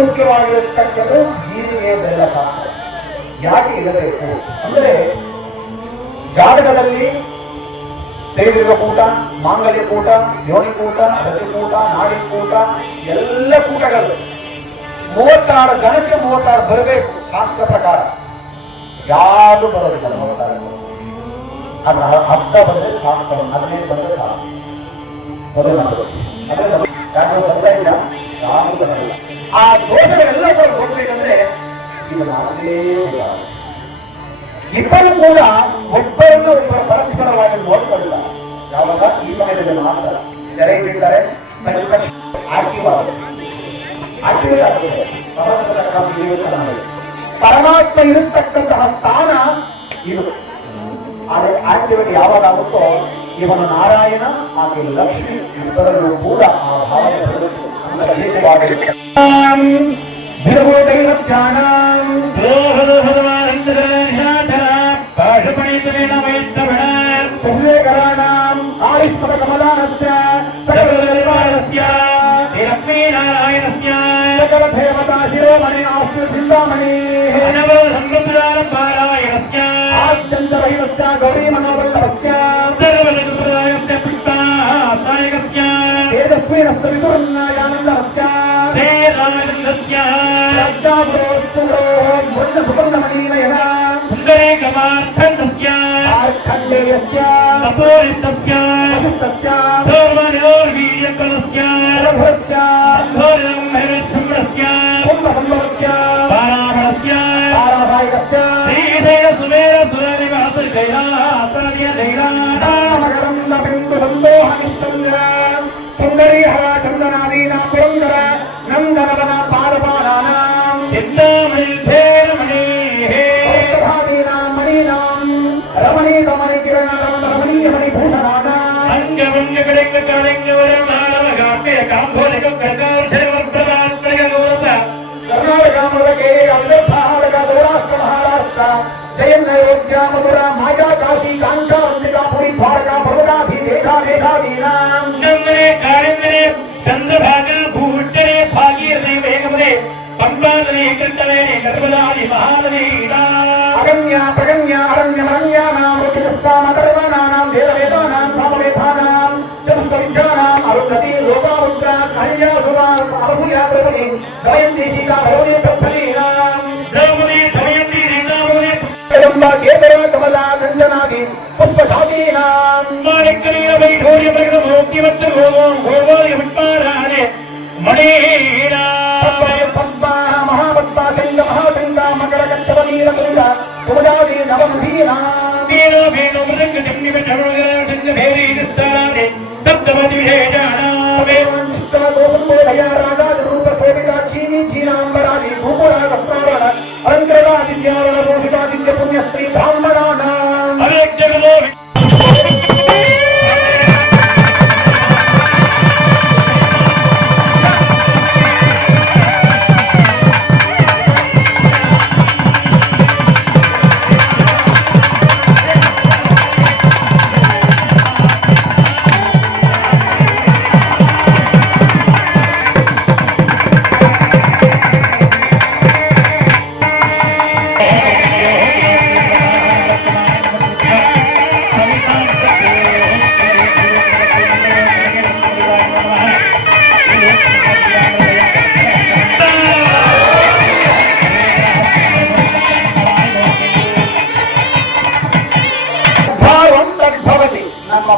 ಮುಖ್ಯವಾಗಿರತಕ್ಕದ್ದು ಜೀರಿಗೆ ಬೆಲ್ಲ ಶಾಸ್ತ್ರ. ಯಾಕೆ ಇರಬೇಕು ಅಂದ್ರೆ ಜಾತಕದಲ್ಲಿ ಸೇರಿರುವ ಕೂಟ, ಮಾಂಗಲ್ಯ ಕೂಟ, ಯೋನಿ ಕೂಟ, ರತಿಕೂಟ, ನಾಡಿ ಕೂಟ, ಎಲ್ಲ ಕೂಟಗಳು 36 ಗಣಕ್ಕೆ 36 ಬರಬೇಕು ಶಾಸ್ತ್ರ ಪ್ರಕಾರ. ಯಾರು ಬರೋದಿಲ್ಲ 36 ಅದ್ರ ಅರ್ಥ ಬಂದ್ರೆ ಶಾಸ್ತ್ರ, 15 ಬಂದ್ರೆ ಸಾಕು. ಯಾರು ಬರ್ತಾ ಯಾರು ಬರಲ್ಲ. ಆ ದೋಷಗಳೆಲ್ಲ ಹೋಗ್ಬೇಕಂದ್ರೆ ಇದು ನಾನೇ ಇಬ್ಬರು ಕೂಡ ಒಬ್ಬರನ್ನು ಒಬ್ಬರ ಪರಸ್ಪರವಾಗಿ ನೋಡ್ಕೊಳ್ಳಿಲ್ಲ. ಯಾವಾಗ ಈ ಸಮಯದಲ್ಲಿ ಮಾತ್ರ ತೆರೆ ಬಿಡ್ತಾರೆ, ಪರಮಾತ್ಮ ಇರತಕ್ಕಂತಹ ಸ್ಥಾನ ಇದು. ಆದರೆ ಆಕ್ಟಿವಿಟಿ ಯಾವಾಗ ಆಗುತ್ತೋ ಇವನು ನಾರಾಯಣ, ಆಕೆ ಲಕ್ಷ್ಮಿ, ಇಬ್ಬರಲ್ಲೂ ಕೂಡ ಆ ಭಾವನೆ ಸಂಘಟಿತವಾಗಿರುತ್ತೆ. ಆಯುಷ್ಮದ ಕಮಲಾನಸ್ಯ ಸಕಲ ನಿರ್ವಾಣಸ್ಯ ಶ್ರೀಲಕ್ಷ್ಮೀನಾರಾಯಣಸ್ಯ ಸಕಲ ದೇವತಾ ಶಿರೋಮಣಿ ಆಸ್ತು ಚಿಂತಾಮಣಿ ಪಾರಾಯಣಸ್ಯ ಆದ್ಯಂತ ವೈರಸ್ಯ ಗೌರಿ ಮನೋವಲ್ಲಭಸ್ಯ ಸರ್ವಲಿಂಗಪ್ರದಾಯಸ್ಯ ಪುಷ್ಪಾಸಾಯಕಸ್ಯ ತೇಜಸ್ವಿನಸ್ಯ ವಿತುರ್ನಾಯಾನಂದಸ್ಯ ಶ್ರೀರಾಜೇಂದ್ರಸ್ಯ ರಕ್ತಾವರೋಸ್ತುರೋ ಮುದ್ದ ಸುಗಂಧಮಣೀನಯನ ಪುಂಡರೀಕಮಾರ್ಥಂದಸ್ಯ ಆರ್ಖಂಡೇಯಸ್ಯ ಕಪೂರಿತಸ್ಯ ಅಸುತಸ್ಯ ಸರ್ವನಿರ್ವೀರ್ಯಕಲಸ್ಯ ರಭಸ್ಯ ಘೋರಂ ಹರಿಧಮ್ರಸ್ಯ ಕುಂಭಸಂಭವಸ್ಯ ಪಾರಾವಣಸ್ಯ ಪಾರಾಭಾಯಕಸ್ಯ ಶ್ರೀಧೈರ ಸುಮೇರ ಸುರನಿವಾಸ ಜೈರಾಸರ್ಯ ಜೈರಾಮಗರಂ ಬಿಂದು ಸಂದೋಹ ನಿಶ್ಚಂದ್ರ ಸುಂದರಿ ಹರ ಚಂದನಾದೀನಾಂ ಪುರಂದರ ನಂದನವನ ಪಾದಪಾದಾನಾಂ ಚಿಂತಾಮಣಿ ಧೇರಮಣಿ ಭಕ್ತಭಾದೀನಾಂ ಮಣೀನಾಂ ರಮಣೀ ಕಮಣಿ ಕಿರಣ ರಮಣೀಯ ಮಣಿ ಭೂಷಣಾನಾಂ ಅಂಗವಂಗಗಳಿಂಗ ಕಾಲಿಂಗವರನಾರಗಾಕೆಯ ಕಾಂಬೋಲಿಕ ಕರ್ಕಾರ್ಧವರ್ಧವಾತ್ಮಯ ಗೋರಸ ಕರ್ನಾಟಕ ಮೃಗಕ್ಕೆ ವಿದರ್ಭಾರಕ ಸೌರಾಷ್ಟ್ರ ಮಹಾರಾಷ್ಟ್ರ ಜಯನ್ನ ಯೋಗ್ಯ ಮಧುರ ಮಾಯಾ ಕಾಶಿ ಕಾಂಚಾ ಅಂಬಿಕಾ ಪುರಿ ದ್ವಾರಕಾ ಪರ್ವತಾಭಿ ದೇಶಾಧೀನಾಂ ನಮ್ಮನೆ ಕಾಳಿಂಗನೆ ಚಂದ್ರಭಾಗ ಭೂಟ್ಟರೆ ಭಾಗೀರಥಿ ವೇಗಮನೆ ಪಂಪಾದನೆ ಕೃತವೇ ನರ್ಮದಾದಿ ಮಹಾನದಿ ಅಗಣ್ಯ ಪ್ರಗಣ್ಯ ಅರಣ್ಯ ಮರಣ್ಯಾನಾಂ ಋತುಸ್ಸಾಮಕರ್ಮಾಣಾಂ ವೇದವೇದಾನಾಂ ಸಾಮವೇದಾನಾಂ ಚತುಷ್ಪವಿದ್ಯಾನಾಂ ಅರುಂಧತಿ ಲೋಕಾವುತ್ರ ಕಹಲ್ಯಾ ಸುಧಾ ಅರಹುಲ್ಯಾ ಪ್ರಭುತಿ ದಮಯಂತಿ ಸೀತಾ ಭಗವತಿ ಪ್ರಫಲೀನಾಂ ದ್ರೌಪದಿ ದಮಯಂತಿ ಸೀತಾಭಗವತಿ ಜಗದಂಬ ಕೇಸರ ಕಮಲಾ ಕಂಚನಾದಿ ಪುಷ್ಪಶಾಖೀನಾಂ ಮಾಣಿಕ್ಯಲೀಲ ವೈಢೂರ್ಯ ಪ್ರಗತ ಮೋಕ್ತಿ ಮತ್ತು ಗೋಗೋರ್ಯ ವಿಟ್ಪಾರಾನೆ ಮಣೀನಾಂ ಪದ್ಮ ಮಹಾಪದ್ಮ ಶಂಗ वीणो वीणो मृदंग जम्नि बचवगराजंग भेरी निस्तारे सप्तमति विशेषाणामे निष्ठा गोपमोदया रागा रूप शोभिता चीनी चीनांबरादि भूपुरा वस्त्रावरण अलंकृता दिव्यावरण भूषिता दिव्य पुण्य स्त्री ब्राह्मणानां अनेक जगलो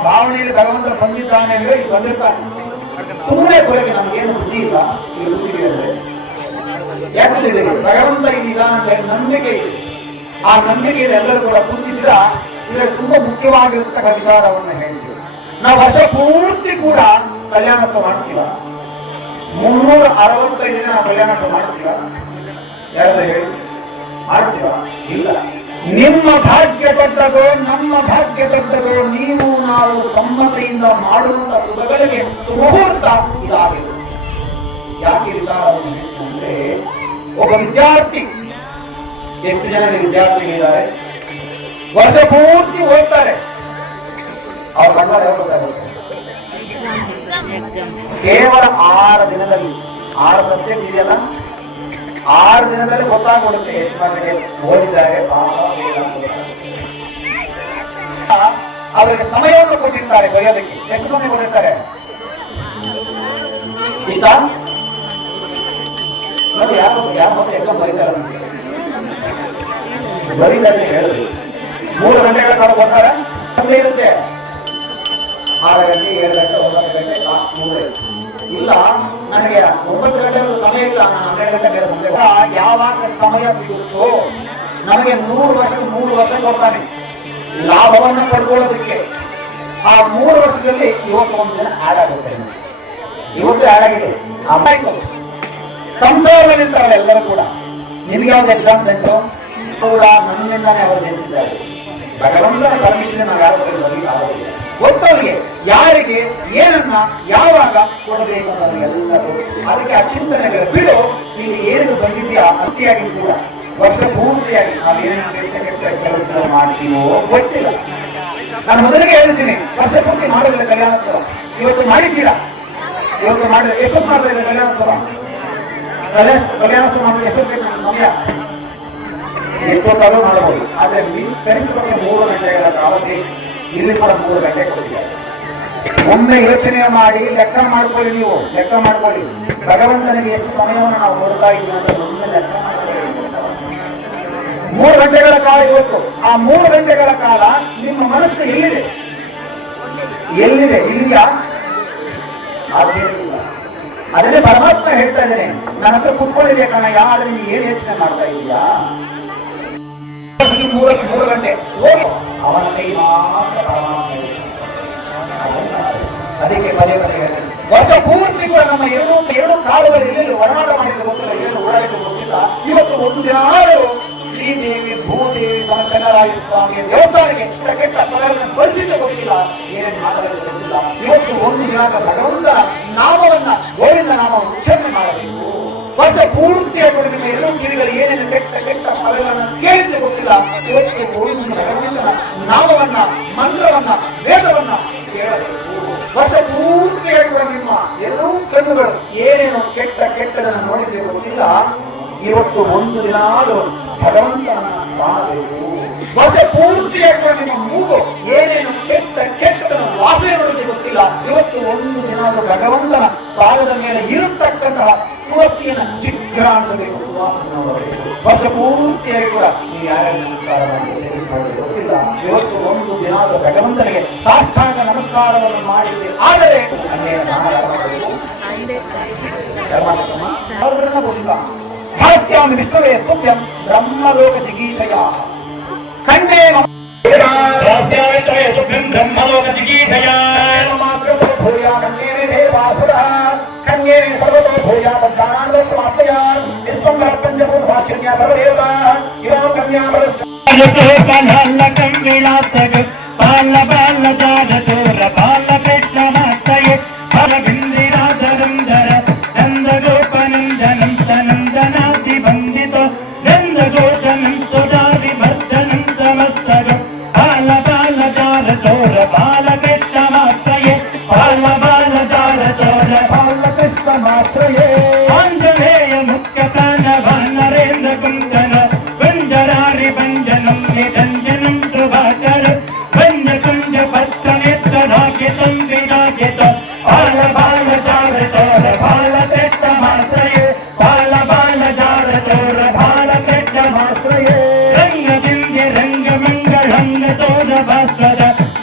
ಭಾವನೆಯಲ್ಲಿ ಭಗವಂತ ಬಂದಿದ್ದಾನೆ ಅಂದ್ರೆ ಬಂದಿರ್ತಾನೆ. ಸುಮ್ಮನೆ ಕೊರಗೆ ನಮ್ಗೇನು ಬುದ್ಧಿ ಇಲ್ಲ, ಈ ಬುದ್ಧಿ ಅಂದ್ರೆ ಯಾಕೆ ಭಗವಂತ ಇದ್ದಾನೆ ಅಂತ ಹೇಳಿ ನಂಬಿಕೆ ಇದೆ. ಆ ನಂಬಿಕೆಯಲ್ಲಿ ಎಲ್ಲರೂ ಕೂಡ ಕೂತಿದ್ದೀರಾ. ಇದರಲ್ಲಿ ತುಂಬಾ ಮುಖ್ಯವಾಗಿರ್ತಕ್ಕ ವಿಚಾರವನ್ನು ಹೇಳಿದ್ರು. ನಾವು ವರ್ಷ ಪೂರ್ತಿ ಕೂಡ ಕಲ್ಯಾಣೋತ್ಸವ ಮಾಡ್ತೀವ. 365 ದಿನ ನಾವು ಕಲ್ಯಾಣೋತ್ಸವ ಮಾಡ್ತೀವ. ಯಾರಾದ್ರೂ ಹೇಳಿ ಮಾಡ್ತೀವ? ಇಲ್ಲ. ನಿಮ್ಮ ಭಾಗ್ಯ ದೊಡ್ಡದೋ ನಮ್ಮ ಭಾಗ್ಯ ದೊಡ್ಡದೋ, ನೀವು ನಾವು ಸಮ್ಮತಿಯಿಂದ ಮಾಡುವಂತ ಶುಭಗಳಿಗೆ ಸುಮುಹೂರ್ತ ಇದಾಗಿದೆ. ಯಾಕೆ ವಿಚಾರವನ್ನು ಅಂದ್ರೆ, ಒಬ್ಬ ವಿದ್ಯಾರ್ಥಿ, ಎಷ್ಟು ಜನದ ವಿದ್ಯಾರ್ಥಿಗಳಿದ್ದಾರೆ, ವರ್ಷ ಪೂರ್ತಿ ಓದ್ತಾರೆ. ಅವ್ರ ಗಂಡ ಕೇವಲ 6 ದಿನದಲ್ಲಿ 6 ಸಬ್ಜೆಕ್ಟ್ ಇದೆಯಲ್ಲ, 6 ದಿನದಲ್ಲಿ ಗೊತ್ತಾಗ್ಬಿಡುತ್ತೆ ಎಷ್ಟು ಮಟ್ಟಿಗೆ ಓದಿದ್ದಾರೆ. ಅವರಿಗೆ ಸಮಯವನ್ನು ಕೊಟ್ಟಿರ್ತಾರೆ ಬರೆಯೋದಕ್ಕೆ. ಎಷ್ಟು ಸಮಯ ಕೊಟ್ಟಿರ್ತಾರೆ? ಇಷ್ಟ ನೋಡಿ. ಯಾವ ಮತ್ತೆ ಎಕ್ಸಾಮ್ ಬರೀತಾರೆ ಬರೀತಾರೆ ಹೇಳಿದ್ರು. 3 ಗಂಟೆಗಳ ಕಾಲ ಕೊಡ್ತಾರೆ. ಒಂದೇ ಇರುತ್ತೆ 6 ಗಂಟೆ 7 ಗಂಟೆ 9 ಗಂಟೆ ಲಾಸ್ಟ್ 3. ಇಲ್ಲ, ನನಗೆ 9 ಗಂಟೆ ಸಮಯ ಇಲ್ಲ, ನಾನು 12 ಗಂಟೆ ಸಮಯ. ಯಾವಾಗ ಸಮಯ ಸಿಗುತ್ತೋ ನಮಗೆ 3 ವರ್ಷ ಕೊಡ್ತಾನೆ ಲಾಭವನ್ನು ಪಡ್ಕೊಳ್ಳೋದಕ್ಕೆ. ಆ 3 ವರ್ಷದಲ್ಲಿ ಇವತ್ತು ಒಂದು ದಿನ ಆಡ್ ಆಗುತ್ತೆ. ಇವತ್ತು ಆಡ್ ಆಗಿದೆ. ಸಂಸಾರದಲ್ಲಿ ಇರ್ತಾರಲ್ಲ ಎಲ್ಲರೂ ಕೂಡ. ನಿಮ್ಗೆ ಯಾವ್ದು ಎಕ್ಸಾಮ್ ಸೆಂಟರ್ ಕೂಡ ನನ್ನಿಂದಾನೇ ಅವರು ಜನಿಸಿದ್ದಾರೆ. ಭಗವಂತನ ಪರ್ಮಿಷನ್ ನಾವು ಯಾರು ಆಗೋದಿಲ್ಲ. ಗೊತ್ತವರಿಗೆ ಯಾರಿಗೆ ಏನನ್ನ ಯಾವಾಗ ಕೊಡಬೇಕು ಅನ್ನೋರಿಗೆಲ್ಲರೂ. ಅದಕ್ಕೆ ಆ ಚಿಂತನೆಗಳು ಬಿಡು. ಇಲ್ಲಿ ಏನು ಬಂದಿದೆಯಾ ಅತಿಯಾಗಿ ಕೂಡ ವರ್ಷ ಪೂರ್ತಿಯಾಗಿ ನಾವೇನು ಕೆಲಸ ಮಾಡ್ತೀವೋ ಗೊತ್ತಿಲ್ಲ. ನಾನು ಮೊದಲಿಗೆ ಹೇಳ್ತೀನಿ, ವರ್ಷ ಪೂರ್ತಿ ಮಾಡೋದಿಲ್ಲ ಕಲ್ಯಾಣೋತ್ಸವ. ಇವತ್ತು ಮಾಡಿದ್ದೀರಾ? ಇವತ್ತು ಮಾಡಿದ್ರೆ ಎಷ್ಟೊತ್ತು ಮಾಡ್ತಾ ಇಲ್ಲ ಕಲ್ಯಾಣೋತ್ಸವ? ಕಲ್ಯಾಣೋತ್ಸವ ಮಾಡಿದ್ರೆ ಎಷ್ಟೊತ್ತು ಬೇಕು ಸಮಯ? ಎಷ್ಟೊತ್ತಾದ್ರೂ ಮಾಡಬಹುದು. ಆದರೆ ಕನಿಷ್ಠ ಪಕ್ಷ 3 ಗಂಟೆಗಳ ಕಾಲ ಬೇಕು. ಇಲ್ಲಿ ಕೂಡ 3 ಗಂಟೆ ಕೊಟ್ಟಿದ್ದಾರೆ. ಒಮ್ಮೆ ಯೋಚನೆ ಮಾಡಿ ಲೆಕ್ಕ ಮಾಡ್ಕೊಳ್ಳಿ. ನೀವು ಲೆಕ್ಕ ಮಾಡ್ಕೊಳ್ಳಿ, ಭಗವಂತನಿಗೆ ಎಷ್ಟು ಸಮಯವನ್ನು ನಾವು ನೋಡ್ತಾ ಇದ್ದೀವಿ ಅಂತ ಒಮ್ಮೆ ಲೆಕ್ಕ ಮಾಡ್ಕೊಳ್ಳಿ. 3 ಗಂಟೆಗಳ ಕಾಲ ಇವತ್ತು. ಆ 3 ಗಂಟೆಗಳ ಕಾಲ ನಿಮ್ಮ ಮನಸ್ಸು ಎಲ್ಲಿದೆ? ಇದೆಯಾ? ಅದೇನಿಲ್ಲ. ಅದನ್ನೇ ಪರಮಾತ್ಮ ಹೇಳ್ತಾ ಇದ್ದೇನೆ, ನನ್ನ ಹತ್ರ ಕುತ್ಕೊಂಡಿದೆಯಾ ಕಣ, ಯಾರು ನೀನು ಏನು ಯೋಚನೆ ಮಾಡ್ತಾ ಇದೀಯಾ? 3 ಗಂಟೆ ಹೋಗಿ ಅವನ ಕೈ ಮಾತ್ರ ಪರಮಾತ್ಮ. ಅದಕ್ಕೆ ಪದೇ ವರ್ಷ ಪೂರ್ತಿ ಕೂಡ ನಮ್ಮ ಎರಡು ಕಾಲುಗಳು ಎಲ್ಲೆಲ್ಲಿ ಒಡನಾಟ ಮಾಡಿದ್ರೆ ಗೊತ್ತಿಲ್ಲ, ಎಲ್ಲೆಲ್ಲಿ ಓಡಾಡಿದ್ರೆ ಗೊತ್ತಿಲ್ಲ. ಇವತ್ತು ಒಂದು ದಿನ ಶ್ರೀದೇವಿ ಭೂದೇವಿ ಚನ್ನರಾಯ ಸ್ವಾಮಿಯ ದೇವಸ್ಥಾನಕ್ಕೆ ಕೆಟ್ಟ ಪದಗಳನ್ನು ಬಳಸಿದ್ರೆ ಗೊತ್ತಿಲ್ಲ, ಏನೇನು ಮಾತಾಡೋದು ಗೊತ್ತಿಲ್ಲ. ಇವತ್ತು ಒಂದು ದಿನ ಭಗವಂತನ ನಾಮವನ್ನ ಗೋವಿಂದ ನಾಮ ಉಚ್ಚಾರಣೆ ಮಾಡಬೇಕು. ವರ್ಷ ಪೂರ್ತಿಯಾಗಿ ನಿಮ್ಮ ಎರಡೂ ಕಿವಿಗಳು ಏನೇನು ಕೆಟ್ಟ ಪದಗಳನ್ನು ಕೇಳಿದ್ರೆ ಗೊತ್ತಿಲ್ಲ. ಇವತ್ತು ಗೋವಿಂದ ಭಗವಂತನ ನಾಮವನ್ನ ಮಂತ್ರವನ್ನ ವೇದವನ್ನ ಕೇಳಬೇಕು. ವರ್ಷ ಪೂರ್ತಿಯಾಗಿ ನಿಮ್ಮ ಎರಡೂ ಕಣ್ಣುಗಳು ಏನೇನು ಕೆಟ್ಟದನ್ನು ನೋಡಿದ್ರೆ ಗೊತ್ತಿಲ್ಲ. ಇವತ್ತು ಒಂದು ದಿನ ಭಗವಂತನನ್ನ ಕಾಣಬೇಕು. ವರ್ಷ ಪೂರ್ತಿಯಾಗಿ ನಿಮ್ಮ ಮೂಗು ಏನೇನು ಕೆಟ್ಟದನ್ನು ವಾಸನೆ ನೋಡಿದ್ರೆ ಗೊತ್ತಿಲ್ಲ. ಇವತ್ತು ಒಂದು ದಿನ ಭಗವಂತನ ಪಾದದ ಮೇಲೆ ಇರತಕ್ಕಂತಹ ತುಳಸಿಯನ್ನು ಜಿಗ್ರಾಣಿಸಬೇಕು, ಸುವಾಸನೆ ನೋಡಬೇಕು. ವರ್ಷ ಪೂರ್ತಿಯಾಗಿ ಕೂಡ ನೀವು ಯಾರ್ಯಾರು ನಮಸ್ಕಾರ ಮಾಡಿ ಗೊತ್ತಿಲ್ಲ. ಇವತ್ತು ಒಂದು ದಿನ ಭಗವಂತನಿಗೆ ಸಾಷ್ಟಾಂಗ ನಮಸ್ಕಾರವನ್ನು ಮಾಡಿದೆ. ಆದರೆ ಹಾಸ್ಯಾಮಿ ವಿಷ್ಣುವೇ ತುಭ್ಯಂ ಬ್ರಹ್ಮಲೋಕ ಜಿಗೀಷಯ. कन्ये भूया कन्ये देवासुरः कन्ये सर्वतो भूया तद्दानान् समाप्तयात् स्पन्दः पंचभूतवाचिन्या सर्वदेवता इवां कन्या कलहल्लकं विलासग बाल बाल जागतोर बाल कृष्णमास्तये हरबिन्दिराधरं धर नन्दगोपनन्दनं सनन्दनादिवन्दितो नन्दगोचनं सुधारिभर्जनं समस्तग बाल बाल जागतोर बाल कृष्णमास्तये बाल बाल जागतोर बाल कृष्णमात्रये आञ्जनेय मुख्यकान वानरेन्द्र कुन्दन कुञ्जरारि भञ्जनं निरञ्जनं सुभाकर भञ्ज कुञ्ज पत्रनेत्ररागितं विरागित बाल बाल जार चोर बाल कृष्णमाश्रये बाल बाल जार चोर बाल कृष्णमाश्रये रङ्गबिन्दि रङ्गमङ्गलङ्ग चोर भास्कर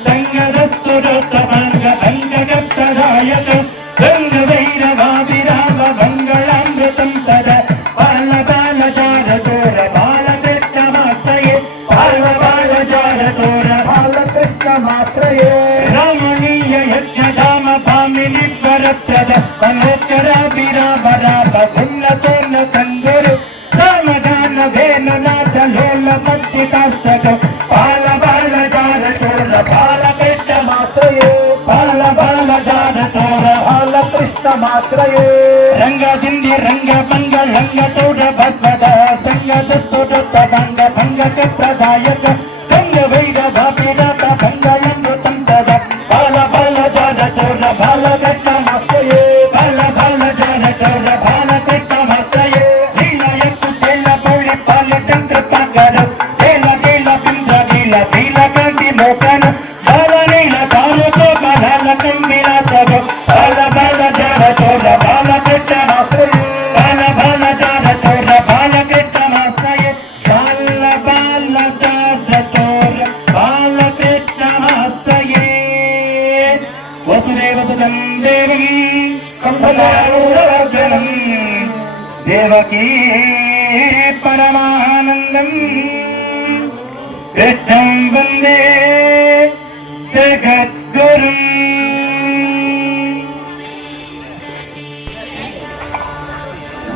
सङ्गदस्सुरोत्तमाङ्ग अङ्गगप्रदायक रङ्गवैरवाभिराम मङ्गलामृतं सदा बाल बाल जार चोर बाल कृष्णमाश्रये बाल बाल जार चोर बाल कृष्णमाश्रये रमणीय यज्ञधाम भामिनि वरप्रद मनोज्जराभिरामराम पुण्यतोन्न सङ्गुरु रामगान वेणुनाथ लोल मज्जितास्तक बाल बाल जार चोर बाल कृष्णमाश्रये बाल बाल जार चोर बाल कृष्णमाश्रये रङ्गदिन्दि रङ्गभङ्ग लङ्गतोड भस्मद सङ्गदस्तोडत्तभङ्ग भङ्गप्रदायक सङ्गवैरभाभिराम भङ्गलमृतं सद बाल बाल जार चोर बाल कृष्णमाश्रये बाल बाल जार चोर बाल कृष्णमाश्रये लीलाय कुचेल पौळि पालचन्द्र पाकर लील लील बिन्द्र लील लील कान्ति मोकन बाल नील कालको बलालकं विलासग बाल बाल जार चोर बाल कृष्णमाश्रये बाल बाल जार चोर बाल कृष्णमाश्रये बाल बाल जार चोर बाल कृष्णमाश्रये वसुदेव सुतं देवकी कंसचारूढवर्धनं देवकी परमानन्दं कृष्णं वन्दे जगद्गुरुम्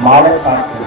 माले काटते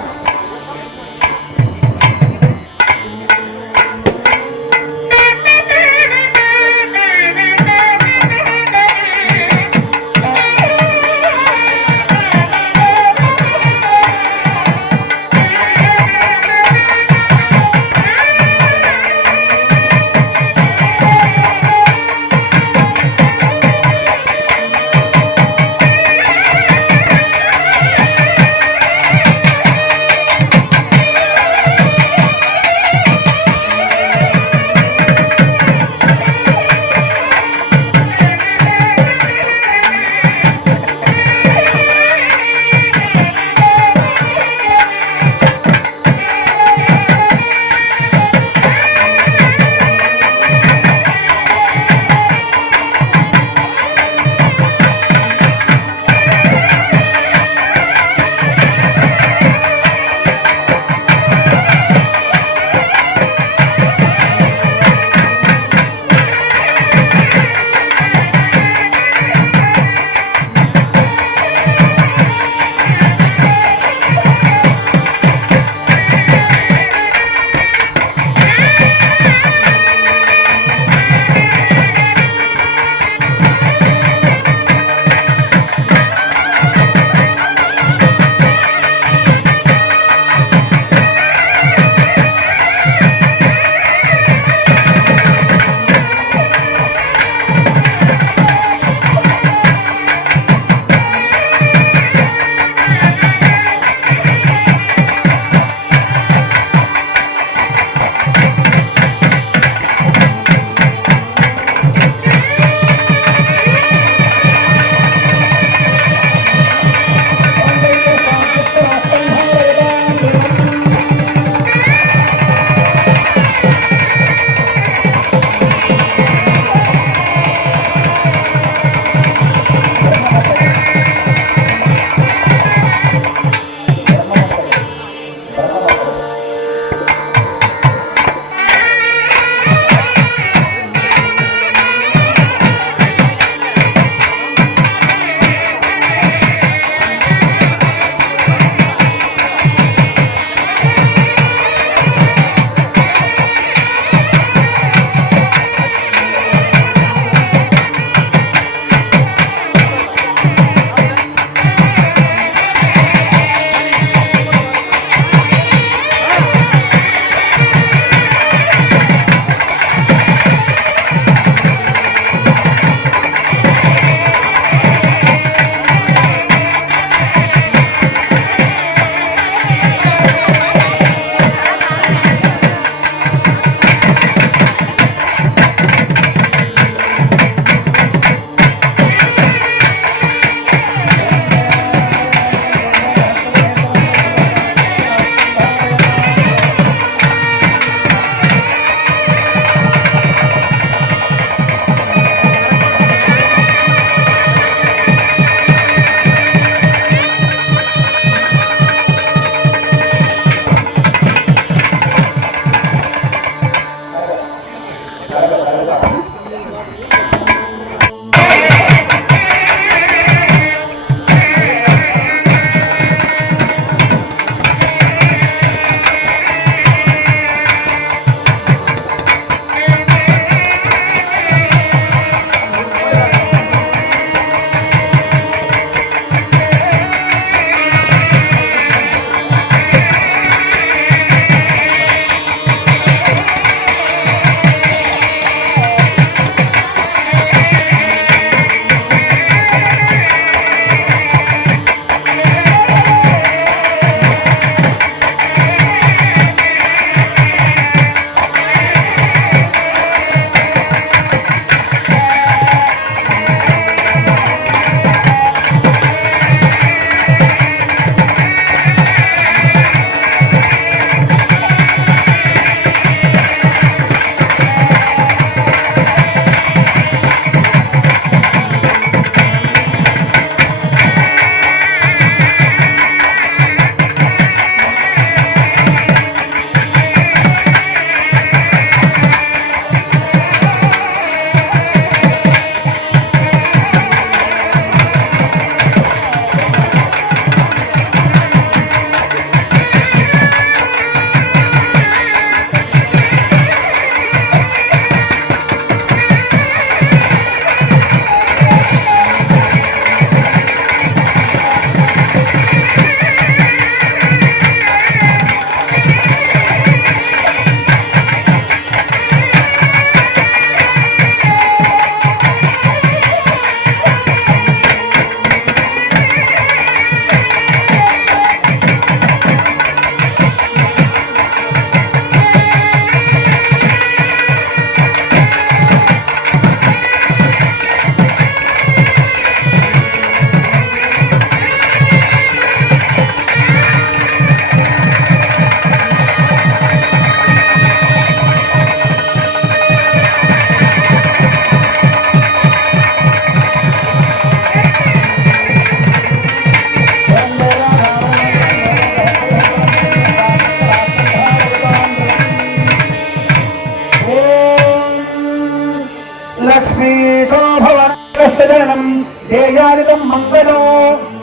సజనం దేయానితం మంగళో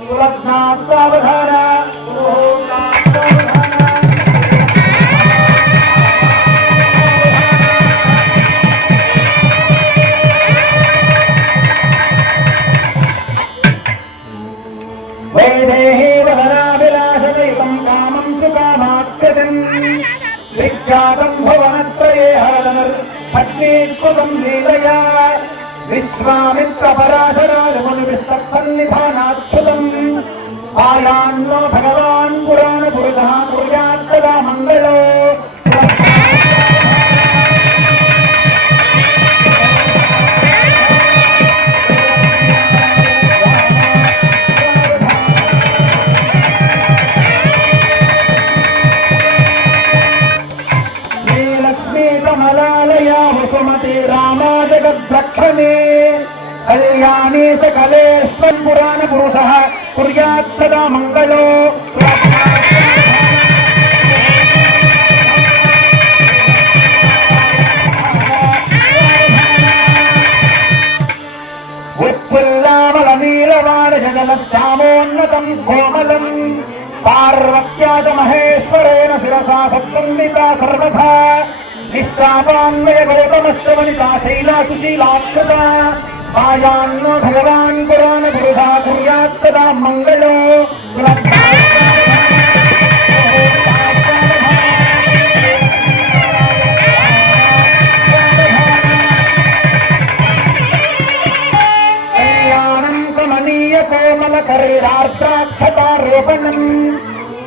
సులగ్నా సావధాన సుముహూర్తా సావధాన. వైదేహీ వదనాభిలాషదయుతం కామం సుకామాకృతిం విఖ్యాతం భువనత్రయే హరదనర్ భక్తీకృతం లీలయా విశ్వామిత్ర పరాశరాయ మునిభిస్సన్నిధానాచ్యుతం ఆయాన్నో భగవాన్ పురాణ పురుషః కుర్యాత్ సదా మంగళో. రామా జగద్రక్షణే కళ్యాణే సకలేశ్వర పురాణ పురుషః కుర్యాత్ సదా మంగళో. ఉత్పుల్లామల నీలవాణ జలశ్యామోన్నతం కోమలం పార్వత్యాజ మహేశ్వరేణ శిరసా సద్వందితా సర్వథా నిశ్చాపాన్వయ గౌతమస్య వనితా శైలాసుశీలాకృత మాయాన్నో భగవాన్ పురాణ పురుషా కుర్యాత్ సదా మంగళో. కళ్యాణం కమనీయ కోమల కరీరార్ద్రాక్షతారోపణం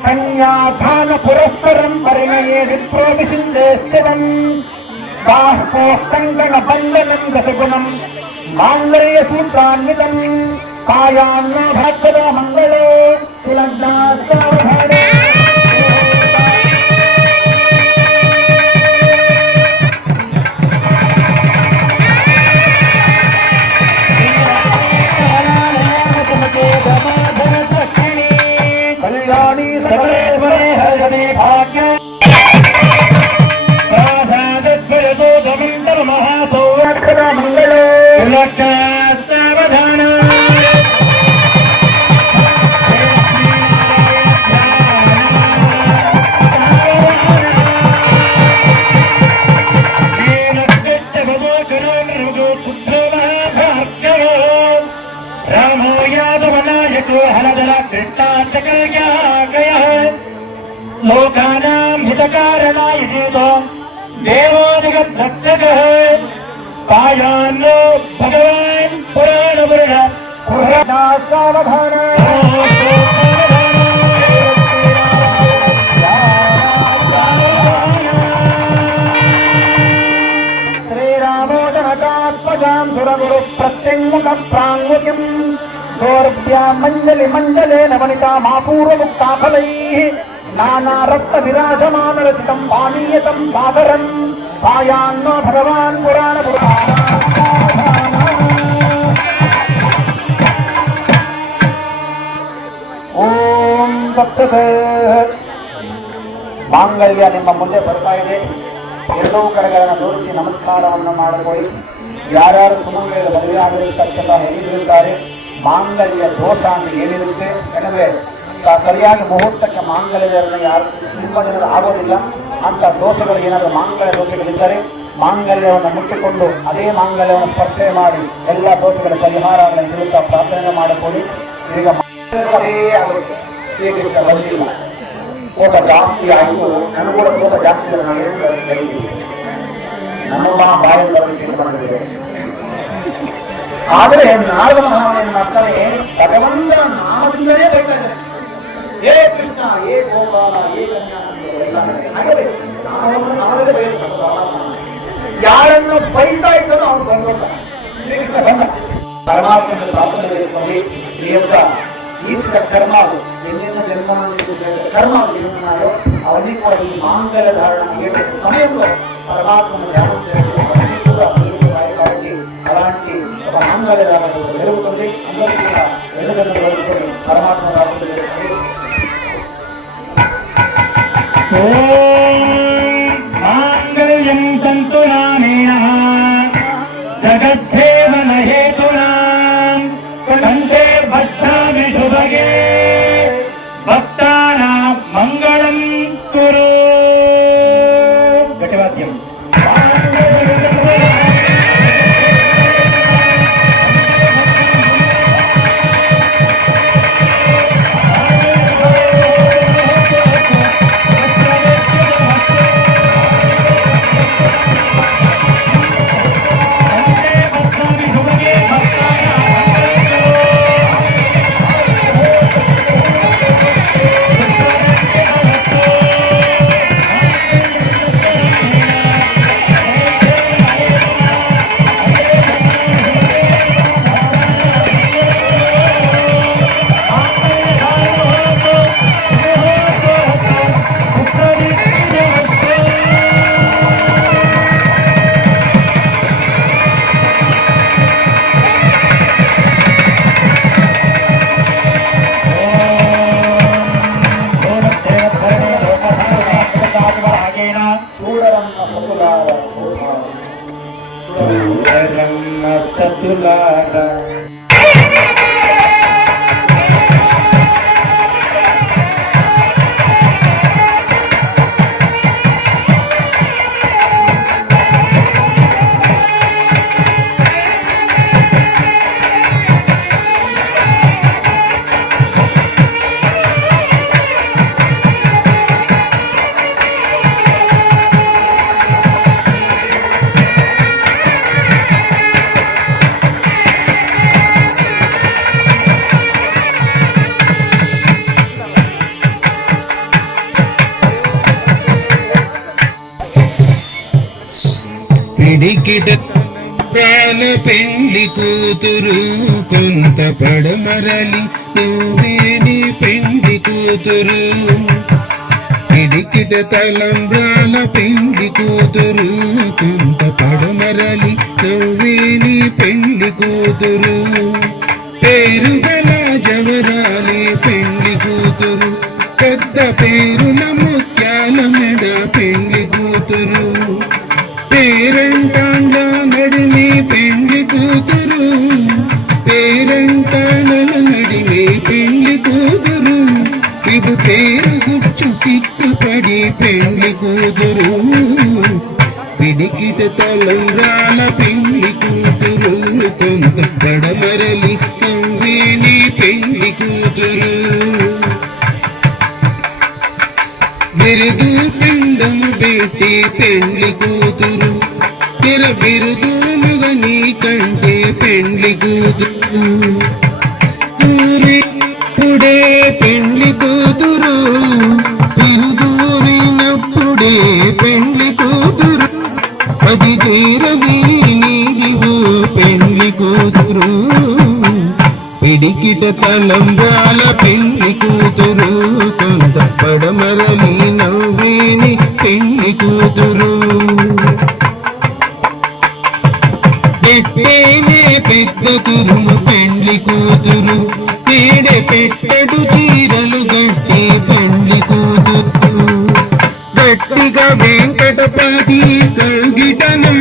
కన్యాధాన పురస్సరం పరిణయే విప్రోభిషిందేశ్చరం బాహ్పోఃకంకణ బంధనం దశగుణం మాంగళ్య సూత్రాన్వితం కాయాన్నో భక్తదా మంగళో సులగ్నా సావధాన. కళ్యాణి సకలేశ్వరే హరిజనే భాగ్య మహాసౌరక్షదా మంగళో సులగ్నా సావధాన. లోకానాం హితకారణాయ దేవో దేవోదిగద్రక్షకః పాయాన్నో భగవాన్ పురాణ పురుషః కుర్యాత్ సావధాన. శ్రీరామో జనకాత్మజాం సురగురు ప్రత్యంగుక ప్రాంగుకిం దౌర్భ్యాం మంజలి మంజలేన వనితా మాపూర్వముక్తా ఫలైః నానా రక్త విరాజమానరచితం పానీయతం సాగరం పాయాన్నో భగవాన్ పురాణ పురుషః. ಓಂ ತತ್ಸತ್. ಮಾಂಗಲ್ಯ ನಿಮ್ಮ ಮುಂದೆ ಬರ್ತಾ ಇದೆ. ಎರಡೂ ಕಡೆಗಳನ್ನು ತೋರಿಸಿ ನಮಸ್ಕಾರವನ್ನು ಮಾಡಿಕೊಳ್ಳಿ. ಯಾರ್ಯಾರು ಸುಮಂಗಲಿಯ ಮದುವೆ ಆಗಲಿರ್ತಕ್ಕಂಥ ಹೆಣ್ಣಿರುತ್ತಾರೆ ಮಾಂಗಲ್ಯ ದೋಷ ಅಂತ ಏನಿರುತ್ತೆ, ಯಾಕಂದ್ರೆ ಸರಿಯಾಗಿ ಮುಹೂರ್ತಕ್ಕೆ ಮಾಂಗಲ್ಯವನ್ನು ಯಾರು ತುಂಬ ಜನರು ಆಗೋದಿಲ್ಲ. ಅಂತ ದೋಷಗಳು ಏನಾದರೂ ಮಾಂಗಲ್ಯ ದೋಷಗಳಿದ್ದರೆ ಮಾಂಗಲ್ಯವನ್ನು ಮುಟ್ಟಿಕೊಂಡು ಅದೇ ಮಾಂಗಲ್ಯವನ್ನು ಸ್ಪರ್ಶೆ ಮಾಡಿ ಎಲ್ಲ ದೋಷಗಳ ಪರಿಹಾರಗಳನ್ನು ನೀಡುತ್ತಾ ಪ್ರಾರ್ಥನೆ ಮಾಡಿಕೊಳ್ಳಿ. ಈಗ ಆಗುತ್ತೆ ಶ್ರೀಕೃಷ್ಣ ಬಂದಿಲ್ಲ, ಕೋಟ ಜಾಸ್ತಿ ಆಯಿತು, ನನಗೂ ಕೂಡ ಕೋಟ ಜಾಸ್ತಿ ನಮ್ಮ ಬಾಯಲ್ಲಿ ಬಂದಿದೆ. ಆದರೆ ನಾರದ ಮಹಾರಾಜ ಏನ್ ಮಾಡ್ತಾರೆ, ಭಗವಂತನ ನಾಮದಿಂದಲೇ ಬೈತಾ ಇದ್ದಾರೆ. ಹೇ ಕೃಷ್ಣ, ಹೇ ಗೋಪಾಲ, ಹೇ ಕನ್ಯಾಸುಂದರ, ಹಾಗೆ ನಾಮದಲ್ಲೇ ಬೈತಾರೆ. ಯಾರನ್ನು ಬೈತಾ ಇದ್ದಾನೋ ಅವನು ಬಂದ್ಬಿಡ್ತಾನೆ. ಶ್ರೀಕೃಷ್ಣ ಬಂದ ಪರಮಾತ್ಮನ ಪ್ರಾರ್ಥನೆ ಬಯಸಿಕೊಂಡು ಈ యొక్క ఈశ్వర కర్మాలు ఎన్నెన్నో జన్మాలు కర్మాలు ఏమన్నాయో అవన్నీ కూడా ఈ మాంగళ్య ధారణ అయ్యే సమయంలో పరమాత్మను ధ్యానం చేయడం కూడా కాబట్టి అలాంటి ఒక మాంగళ్య ధారణ జరుగుతుంది. అందరూ కూడా రెండు జన్మలు కలుసుకొని పరమాత్మ రాకుండా జరుగుతుంది. మాంగళ్యం తంతునానేన జగజ్జీవన హేతునా చూడరన్న సతులార చూడరన్న సతులార. పిడికిట ప్రాణ పెండ్లి కూతురు కొంత పడమరలి నువ్వేని పెండ్లి కూతురు. పిడికిట తలంబ్రాల పెండ్లి కూతురు కొంత పడమరలి నువ్వేని పెండ్లి కూతురు. పేరుగల జవరాలి పెండ్లి కూతురు పెద్ద పేరుల ముత్యాల మెడ పెండ్లి కూతురు. పేరంటాండ నడిమి పెండ్లి కూతురు పేరంటాండ నడిమి పెండ్లి కూతురు. విభు పేరు గుచ్చు సిక్కుపడి పెండ్లి కూతురు. పిడికిట తలంబ్రాల పెండ్లి కూతురు కొంత పడమరలి నవ్వేని పెండ్లి కూతురు. బిరుదు పిండము పెట్టి పెండ్లి కూతురు బిరుదు మగని కంటే పెండ్లి కూతురు. దూరినప్పుడే పెండ్లి కూతురు బిరుదూరినప్పుడే పెండ్లి కూతురు. అది చేరవి నీదివు పెండ్లి కూతురు. పిడికిట తలంబ్రాల పెండ్లి కూతురు కొంత పడమరలి నవ్వేని పెండ్లి కూతురు. పెట్టేనే పెద్ద తురుము పెండ్లి కూతురు పేడే పెట్టడు చీరలు గట్టి పెండ్లి కూతురు. గట్టిగా వెంకటపతి కౌగిటను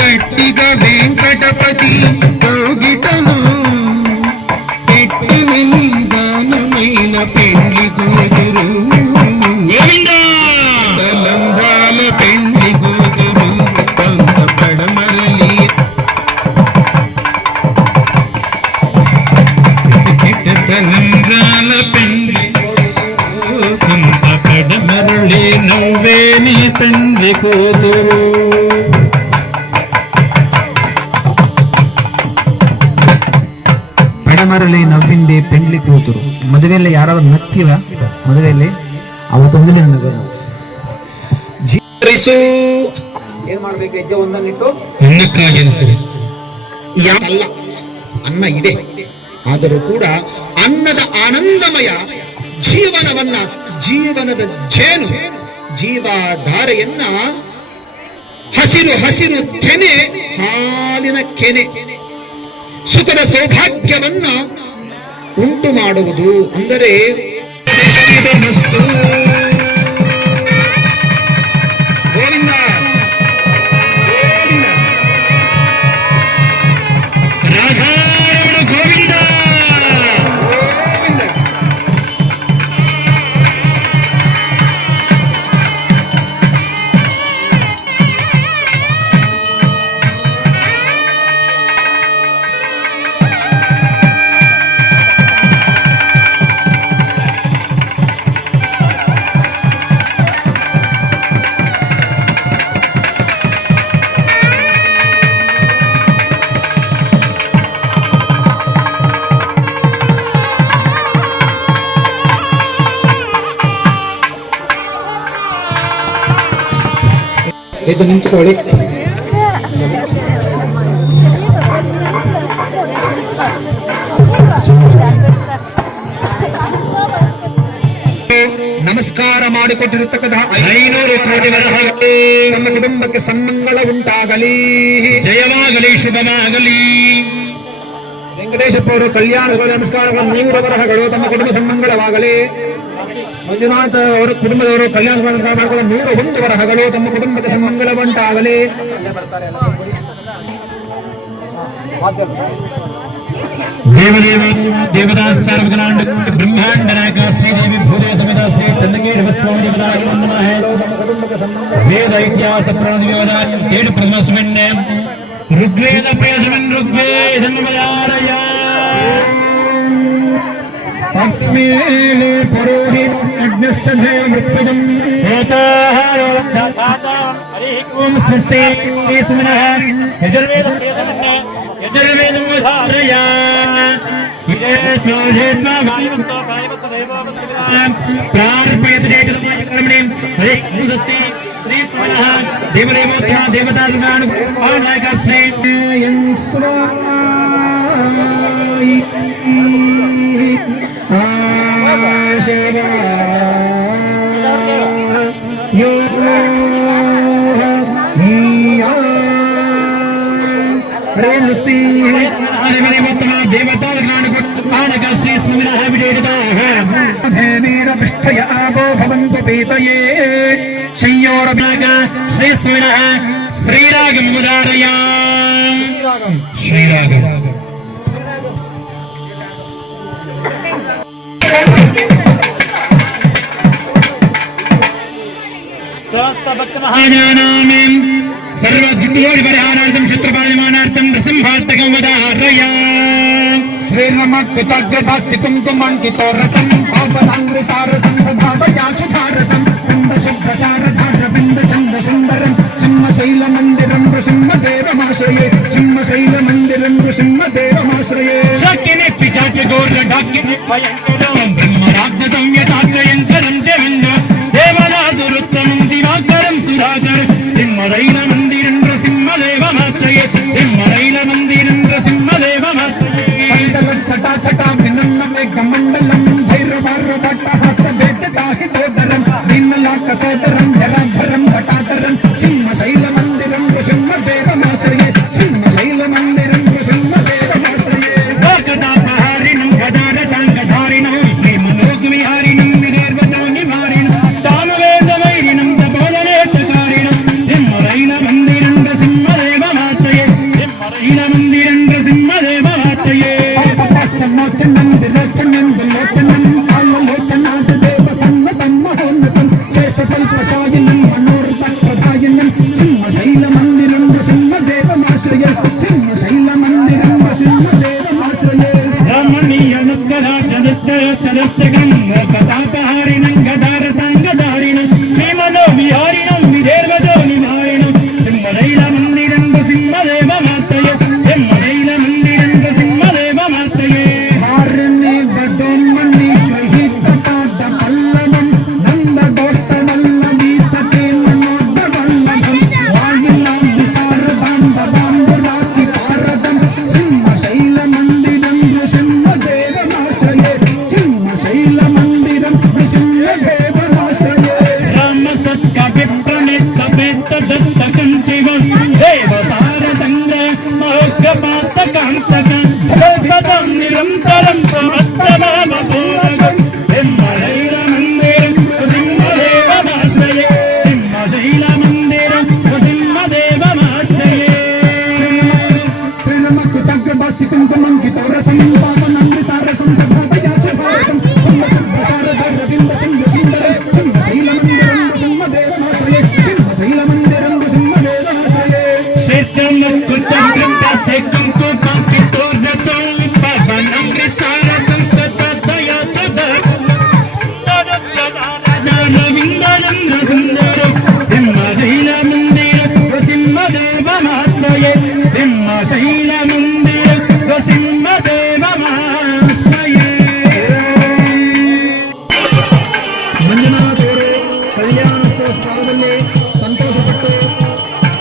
గట్టిగా వెంకటపతి కౌగిటను పెట్టిన నిదానమైన పెండ్లి కూతురు. తలంబ్రాల పెండ్లి కూతురు కొంత పడమరలి తలంబ్రాల పెండ్లి కొంత పడమరలి నవ్వేని పెండ్లి కూతురు. ಪಡಮರಲಿ ನವ್ವಿಂದೆ ಪೆಂಡ್ಲಿ ಕೂತರು. ಮದುವೆಯಲ್ಲಿ ಯಾರಾದ್ರೂ ನಗ್ತೀವ? ಮದುವೆಯಲ್ಲಿ ಅವತ್ತೊಂದಿಲ್ಲ ನನಗೆ ಏನ್ ಮಾಡ್ಬೇಕು? ಹೆಜ್ಜೆ ಒಂದನ್ನಿಟ್ಟು ಅನ್ನಕ್ಕಾಗಿ ಅನುಸರಿಸು. ಅಲ್ಲ, ಅನ್ನ ಇದೆ, ಆದರೂ ಕೂಡ ಅನ್ನದ ಆನಂದಮಯ ಜೀವನವನ್ನ ಜೀವನದ ಜೇನು ಜೀವಾಧಾರೆಯನ್ನ ಹಸಿರು ಹಸಿರು ತೆನೆ ಹಾಲಿನ ಕೆನೆ ಸುಖದ ಸೌಭಾಗ್ಯವನ್ನ ಉಂಟು ಮಾಡುವುದು ಅಂದರೆ ಗೋವಿಂದ ಗೋವಿಂದ ರಾಧಾರಮಣ ಗೋವಿಂದ ಗೋವಿಂದ. ಎದ್ದು ನಿಂತುಕೊಳ್ಳಿ. ನಮಸ್ಕಾರ ಮಾಡಿಕೊಟ್ಟಿರತಕ್ಕಂತಹ 500 ಕೋಟಿ ವರಹಗಳು ನಮ್ಮ ಕುಟುಂಬಕ್ಕೆ ಸನ್ಮಂಗಳ ಉಂಟಾಗಲಿ, ಜಯವಾಗಲಿ, ಶುಭವಾಗಲಿ. ವೆಂಕಟೇಶಪ್ಪ ಅವರು ಕಲ್ಯಾಣಗಳು ನಮಸ್ಕಾರಗಳು 100 ವರಹಗಳು ತಮ್ಮ ಕುಟುಂಬ ಸನ್ಮಂಗಳವಾಗಲಿ. ಮಂಜುನಾಥ್ ಅವರ ಕುಟುಂಬದವರು ಕಲ್ಯಾಣ ಮಾಡ್ಕೊಂಡು 101 ವರಹಗಳು ತಮ್ಮ ಕುಟುಂಬಕ್ಕೆ ಸನ್ಮಂಗಳವಂತಾಗಲಿ. ದೇವದಾಸ್ ಸಾರ್ವಜನಾಂಡ ಬ್ರಹ್ಮಾಂಡ ನಾಯಕ ಶ್ರೀದೇವಿ ಭೂದೇವ ಸಮೇತ ಶ್ರೀ ಚಂದ್ರಗೇರಿ ಬಸವಣ್ಣ ದೇವದಾಯ ವಂದನಾ ಹೈ. ತಮ್ಮ ಕುಟುಂಬಕ್ಕೆ ಸನ್ಮಂಗಳ ವೇದ ಇತಿಹಾಸ ಪುರಾಣ ದೇವದಾಯ 7 ಪ್ರಥಮ ಸುಮನ್ಯ ಋಗ್ವೇದ ಪ್ರಿಯಸುಮನ್ ಋಗ್ವೇದನ್ಮಯಾರಯ ಭಕ್ತಿಮೇಳೆ ಪುರೋಹಿತ ಅಗ್ನಶ್ರದ್ಧೇವ ಮೃತ್ಯುಜಂ ಓಂ ಸ್ವಸ್ತಿ ಸುಮನಃ ಯಜುರ್ವೇದ ಪ್ರಿಯಸುಮನ್ಯ ಯಜುರ್ವೇದನ್ಮಯಾರಯ ಪ್ರಾರ್ಪಯತೆ ಕರ್ಮಣಿ ಹರೇ ಸ್ವಸ್ತಿ ಶ್ರೀ ಸುಮನಃ ದೇವದೇವೋತ್ಥಾನ ದೇವತಾ ನಾಯಕ ಶ್ರೀ ದೇವತಾ ಶ್ರೀ ಸ್ವಾಮಿನಃ ಧೇವೀರಪಿಷ್ಠಯ ಆಪೋ ಭವಂತು ಪೀತಯೇ ಶಯ್ಯೋರಭಾಗ ಶ್ರೀ ಸ್ವಾಮಿನಃ ಶ್ರೀರಾಗಂ ಉದಾರಯ ಶ್ರೀರಾಗಂ सर्वद्वितीयोपरिहारार्थं शत्रुपायमानार्थं रसंभाट्टकं वदारय శ్రీరమ కుచగ్రభాస్య కుంకుమాంకితో రసం పాపనాంగ్రిసారసం సదావయా సుధారసం బింద శుభ్రచారధార బింద చంద్ర సుందరం సింహశైల మందిరం నృసింహదేవమాశ్రయే సింహశైల మందిరం నృసింహదేవమాశ్రయే शाक्यने पिटाक्य गौर्य डाक्यने भयङ्करं ब्रह्मराज्ञ संयताग्रयङ्करं देवेन्द्र देवनादुरुत्तमं दिवाकरं सुधाकर सिंहरैल मंदिरं नृसिंहदेवमात्रये सिंहरैल मंदिरं नृसिंहदेवमात्रये పంచలత్సటాచటా వినన్నమే కమండలం భైరవార్వటహస్త వేదతాహితోదరం దీనలాక సోదరం జరాభరం ఘటాధరం సింహశైల మందిరం నృసింహదేవమాశ్రయే సింహశైల మందిరం నృసింహదేవమాశ్రయే లోకదాపహారిణం గదాగతాంగధారిణం శ్రీమనోగ్విహారిణం నిదేర్వతో నివారిణం దానవేదవైరిణం తపోదనేతకారిణం సింహరైల మందిరం నృసింహదేవమాత్రయే సింహరైల మందిరం నృసింహదేవమాత్రయే మోచనం విరోచనం విలోచనం ఆలోచనాథ దేవ సన్నతం మహోన్నతం శేషకల్పశాయినం మనోరథ ప్రదాయినం సింహశైల మందిరం నృసింహదేవమాశ్రయే సింహశైల మందిరం నృసింహదేవమాశ్రయే రమణీయనుత్కరాజనస్తరస్తరస్తకం లోకదాపహారిణం గదారతాంగధారిణం శ్రీమనోవిహారిణం విదేర్వతో నివారిణం సింహరైల మందిరం నృసింహదేవమాత్రయే సింహరైల మందిరం నృసింహదేవమాత్రయే హారిణి వదోన్మణి గ్రహీత పాద పల్లవం నంద గోష్టవల్లభీ సతీ మనోడ్వల్లభం వాయునాం విశారదాం భవాంబురాసి పారదం సింహశైల మందిరం నృసింహదేవమాశ్రయే సింహశైల మందిరం నృసింహదేవమాశ్రయే రామ సత్క విప్రమిత్త పెద్ద దత్తకం శివం దేవసారదంగ మహోగ్రపాత కాంతక జగదం నిరంతరం సమస్తమామపూరకం సింహశైల మందిరం నృసింహదేవమాశ్రయే సింహశైల మందిరం నృసింహదేవమాశ్రయే శ్రీరమ కుచగ్రభాస్య కుంకుమంకితో రసం పావనాంగ్రిసారసం సదాదయా సుధారసం కుంభశుభ్రచారధర బింద చంద్ర సుందరం సింహశైల మందిరం నృసింహదేవమాశ్రయే సింహశైల మందిరం నృసింహదేవమాశ్రయే శేత్రం కుచగ్రం దాసేకం కోపంకితోర్దతో పవనం రిచారతం సతదయా తదర రవిందరం నసుందరం సింహశైల మందిరం నృసింహదేవమాశ్రయే సింహశైల మందిరం నృసింహదేవమాశ్రయే ಮಂಜುನಾಥವರು ಕಲ್ಯಾಣೋತ್ಸವ ಸ್ಥಳದಲ್ಲಿ ಸಂತೋಷಪಟ್ಟು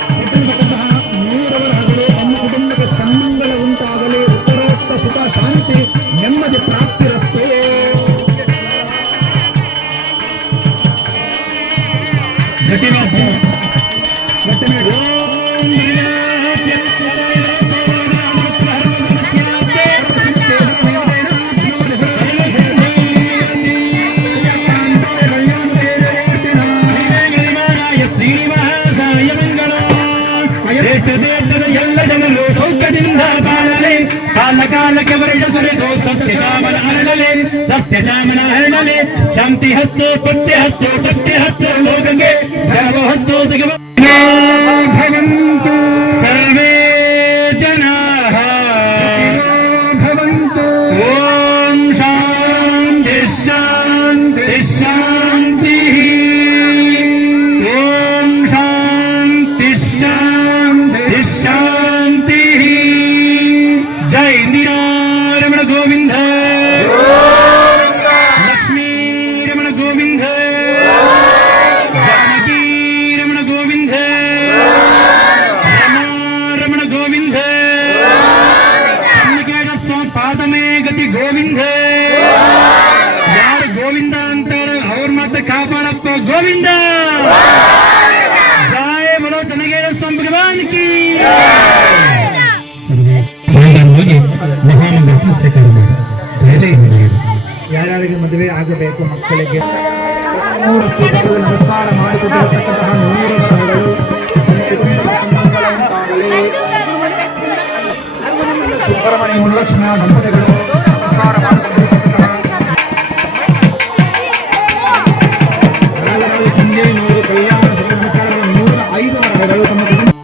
ಹುಟ್ಟಿರತಕ್ಕಂತಹ 100 ವರಹಗಳು ತಮ್ಮ ಕುಟುಂಬಕ್ಕೆ ಸನ್ಮಂಗಳ ಉಂಟಾಗಲಿ, ಉತ್ತರೋತ್ತ ಸುಖ ಶಾಂತಿ ನೆಮ್ಮದಿ ಪ್ರಾಪ್ತಿರಸ್ತು. ಗಟ್ಟಿವಾಗಿ ದೇಶದ ಎಲ್ಲ ಜನರು ಸೌಖ್ಯದಿಂದ ಬಾಳಲಿ, ಕಾಲ ಕಾಲಕ್ಕೆ ವರ್ಷ ಸುರಿದು ಸಸ್ಯಚಾಮನ ಹರಳಲಿ, ಸಸ್ಯಚಾಮನ ಹರಳಲಿ, ಶಾಂತಿ ಹಸ್ತು ಪತ್ಯ ಹಸ್ತು ತಟ್ಟೆ ಹಸ್ತು ಲೋಕಕ್ಕೆ ಜಗವ ಹಸ್ತು ಸಿಗವ ಭವಂತು ಸರ್ವೇ ಜನಾಃ ಭವಂತು. ಓಂ ಶಾಂತಿ ಶಾಂತಿ ಶಾಂತಿ. ಓಂ ಶಾಂತಿ ಶಾಂತಿ ಶಾಂತಿ. ಜೈ ಇಂದಿರಾ ರಮಣ ಗೋವಿಂದ, ಲಕ್ಷ್ಮೀ ರಮಣ ಗೋವಿಂದ, ಜಾನಕಿ ರಮಣ ಗೋವಿಂದ, ರಮಾ ರಮಣ ಗೋವಿಂದ, ಚನ್ನಕೇಶ ಸ್ವಾಮಿ ಪಾದಮೇ ಗತಿ ಗೋವಿಂದ. ಯಾರು ಗೋವಿಂದ ಅಂತಾರೆ ಅವ್ರ ಮಾತ್ರ ಕಾಪಾಡಪ್ಪ ಗೋವಿಂದ. ಜಯ ಬರೋ ಚನ್ನಕೇಶ ಸ್ವಾಮಿ ಭಗವಾನ್ ಕಿ. ಸಾಧಾರಣವಾಗಿ ಮಹಾಮಂಗಳವನ್ನು ಸ್ವೀಕಾರ ಮಾಡಿ ಯಾರ್ಯಾರಿಗೆ ಮದುವೆ ಆಗಬೇಕು ಮಕ್ಕಳಿಗೆ 3 ಸುಖಗಳು ನಮಸ್ಕಾರ ಮಾಡಿಕೊಟ್ಟಿರತಕ್ಕಂತಹ 100 ವರಹಗಳು ಕುಟುಂಬದ ಸಂಬಂಧಗಳ ಉಂಟಾಗಲಿ. ಸುಬ್ರಹ್ಮಣ್ಯ ಮುನಿಲಕ್ಷ್ಮಣ ದಂಪತಿಗಳು